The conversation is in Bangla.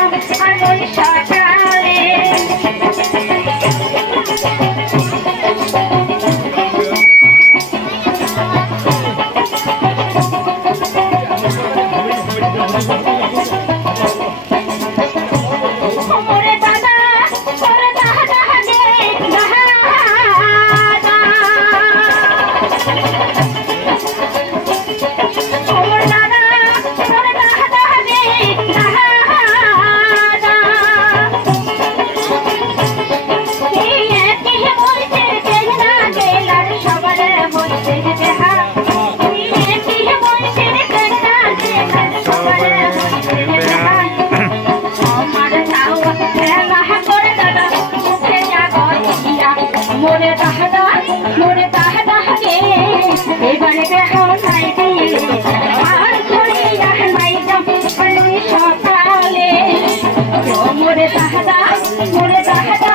নাইতাম আর ওই সকালে মোরে তাহাদা গে এবারে দেখো নাই আর ধরিয়া নাইতাম সকালে মোরে তাহাদা